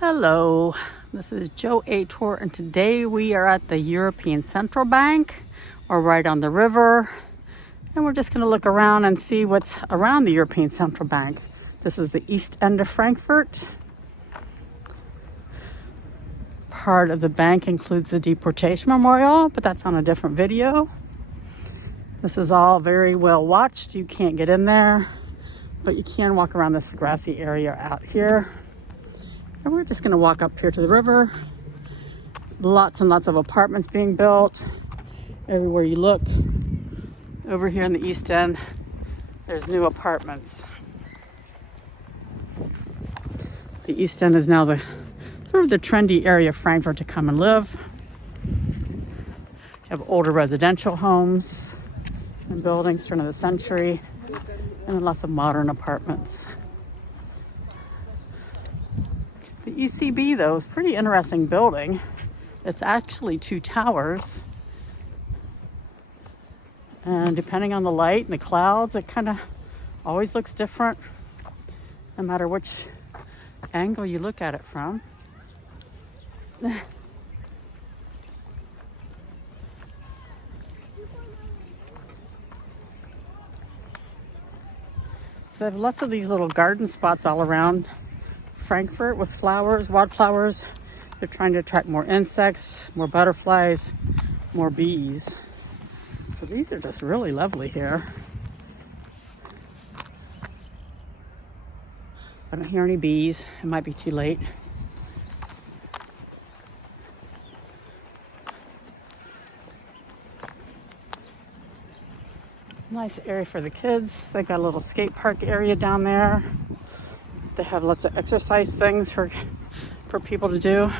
Hello, this is Joe A. Tour, and today we are at the European Central Bank, or right on the river, and we're just going to look around and see what's around the European Central Bank. This is the east end of Frankfurt. Part of the bank includes the deportation memorial, but that's on a different video. This is all very well watched. You can't get in there, but you can walk around this grassy area out here. And we're just going to walk up here to the river. Lots and lots of apartments being built. Everywhere you look, over here in the East End, there's new apartments. The East End is now the sort of the trendy area of Frankfurt to come and live. You have older residential homes and buildings, turn of the century, and then lots of modern apartments. The ECB, though, is a pretty interesting building. It's actually 2 towers. And depending on the light and the clouds, it kind of always looks different, no matter which angle you look at it from. So they have lots of these little garden spots all around Frankfurt with flowers, wildflowers. They're trying to attract more insects, more butterflies, more bees. So these are just really lovely here. I don't hear any bees. It might be too late. Nice area for the kids. They got a little skate park area down there. They have lots of exercise things for people to do.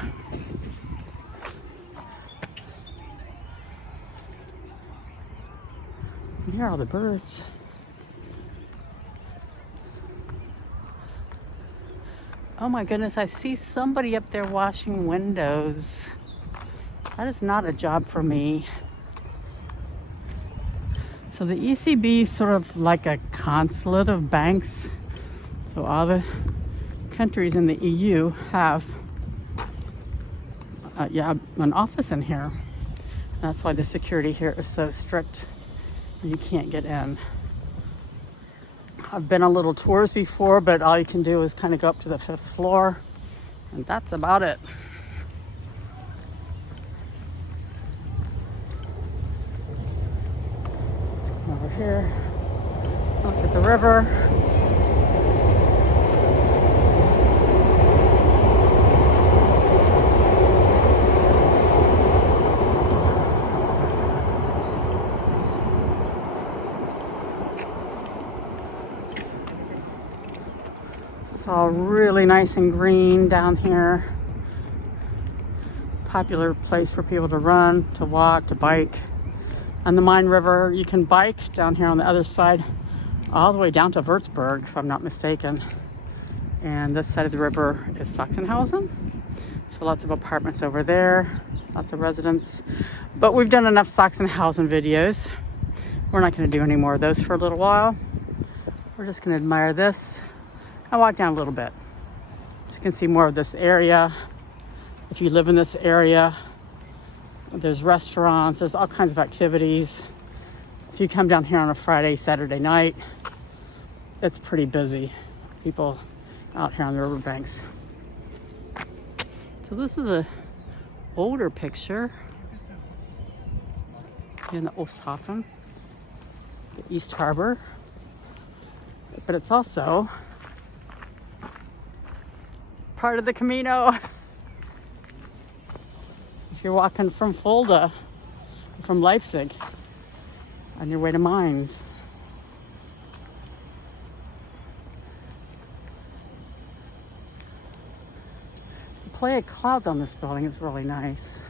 And here are all the birds. Oh my goodness, I see somebody up there washing windows. That is not a job for me. So the ECB is sort of like a consulate of banks. So all the countries in the EU have an office in here. That's why the security here is so strict. You can't get in. I've been on little tours before, but all you can do is kind of go up to the 5th floor, and that's about it. Let's come over here, look at the river. It's all really nice and green down here. Popular place for people to run, to walk, to bike. On the Main River, you can bike down here on the other side, all the way down to Würzburg, if I'm not mistaken. And this side of the river is Sachsenhausen. So lots of apartments over there, lots of residents. But we've done enough Sachsenhausen videos. We're not going to do any more of those for a little while. We're just going to admire this. I'll walk down a little bit so you can see more of this area. If you live in this area, there's restaurants, there's all kinds of activities. If you come down here on a Friday, Saturday night, it's pretty busy. People out here on the riverbanks. So this is a older picture in the Osthafen, the East Harbor, but it's also part of the Camino. If you're walking from Fulda, from Leipzig, on your way to Mainz. The play of clouds on this building is really nice.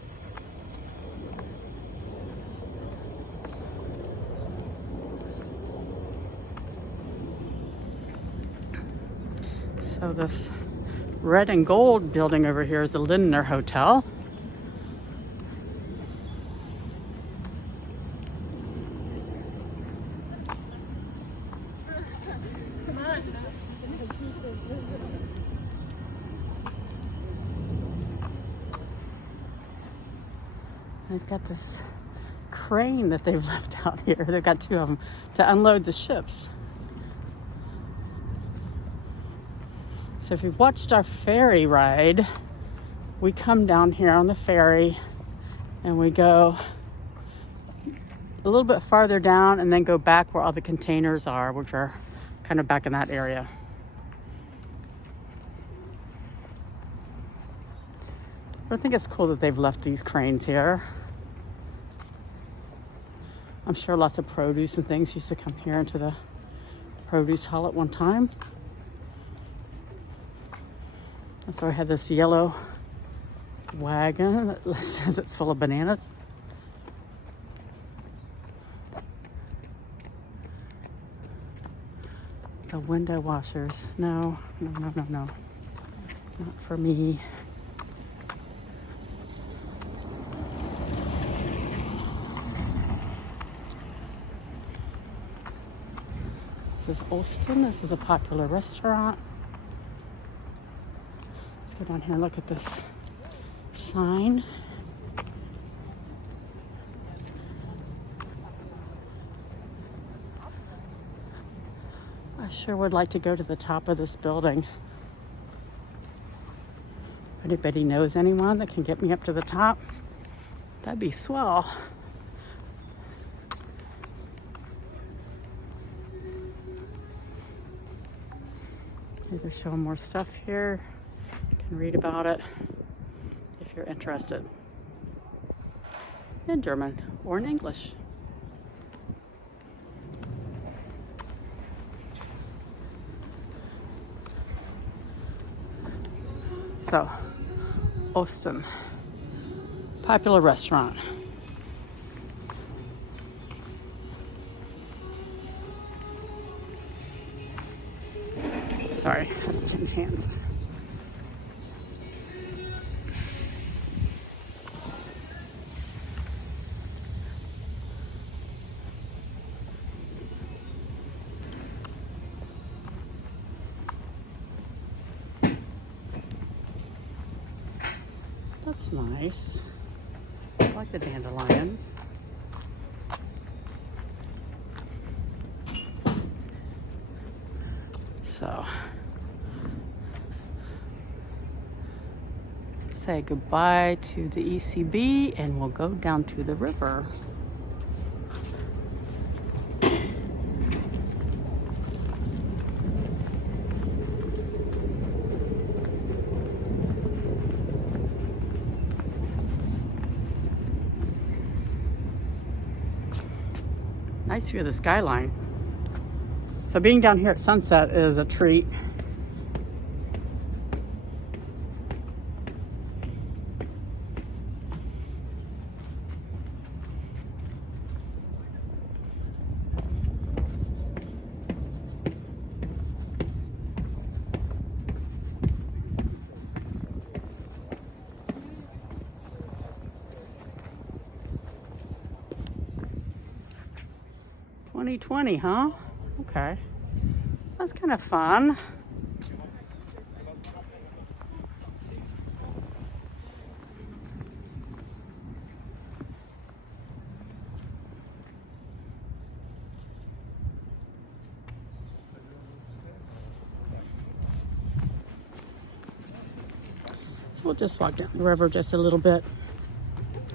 So this red and gold building over here is the Lindner Hotel. They've got this crane that they've left out here. They've got two of them to unload the ships. So if you've watched our ferry ride, we come down here on the ferry and we go a little bit farther down and then go back where all the containers are, which are kind of back in that area. I think it's cool that they've left these cranes here. I'm sure lots of produce and things used to come here into the produce hall at one time. That's why I had this yellow wagon that says it's full of bananas. The window washers. No. Not for me. This is Oosten. This is a popular restaurant. Let's go down here and look at this sign. I sure would like to go to the top of this building. If anybody knows anyone that can get me up to the top, that'd be swell. They're showing more stuff here. You can read about it if you're interested. In German or in English. So, Oosten, popular restaurant. Sorry, I had to change hands. That's nice. I like the dandelions. So, say goodbye to the ECB and we'll go down to the river. Nice view of the skyline. So being down here at sunset is a treat. $20.20, huh? Okay. That's kind of fun. So we'll just walk down the river just a little bit.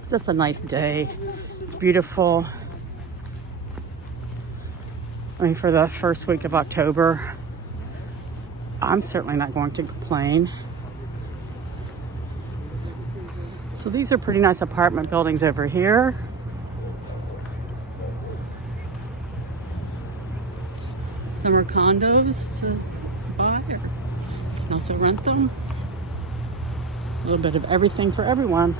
It's just a nice day. It's beautiful. I mean, for the first week of October, I'm certainly not going to complain. So these are pretty nice apartment buildings over here. Some are condos to buy or can also rent them. A little bit of everything for everyone.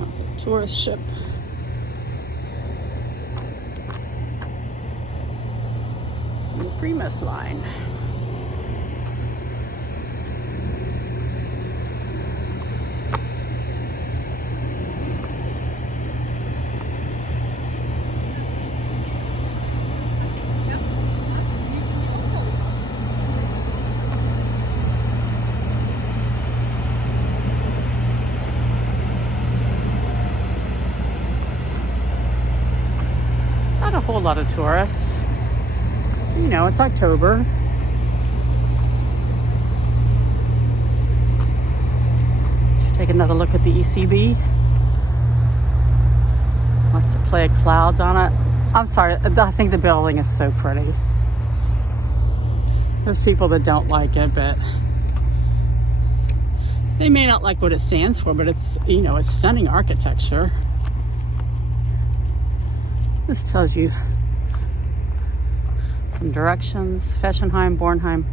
That's a tourist ship. The Primus line. whole lot of tourists. You know, it's October. Should take another look at the ECB. Wants to play clouds on it. I'm sorry, I think the building is so pretty. There's people that don't like it, but they may not like what it stands for, but it's, you know, it's stunning architecture. This tells you some directions. Fessenheim, Bornheim,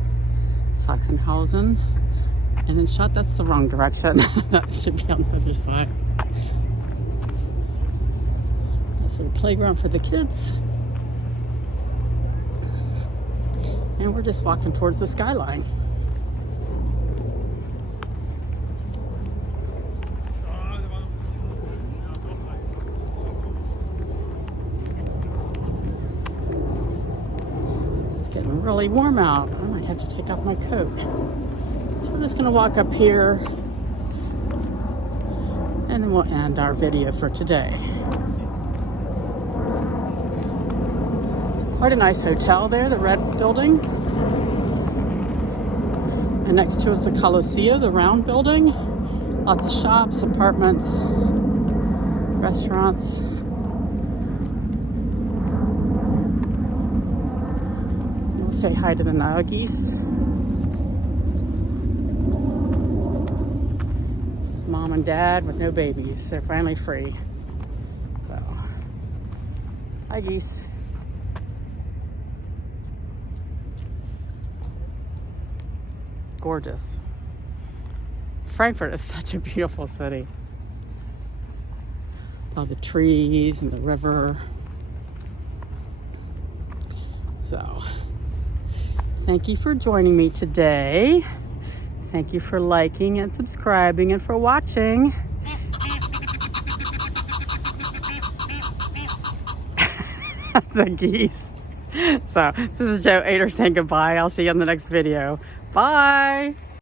Sachsenhausen. And in shot, that's the wrong direction. That should be on the other side. That's a playground for the kids. And we're just walking towards the skyline. It's getting really warm out. I might have to take off my coat. So we're just gonna walk up here and then we'll end our video for today. Quite a nice hotel there, the red building. And next to us, the Colosseo, the round building. Lots of shops, apartments, restaurants. We'll say hi to the Nile geese. It's mom and dad with no babies. They're finally free. So, hi geese. Gorgeous. Frankfurt is such a beautiful city. All the trees and the river. So, thank you for joining me today. Thank you for liking and subscribing and for watching. The geese. So, this is Joe Ader saying goodbye. I'll see you in the next video. Bye.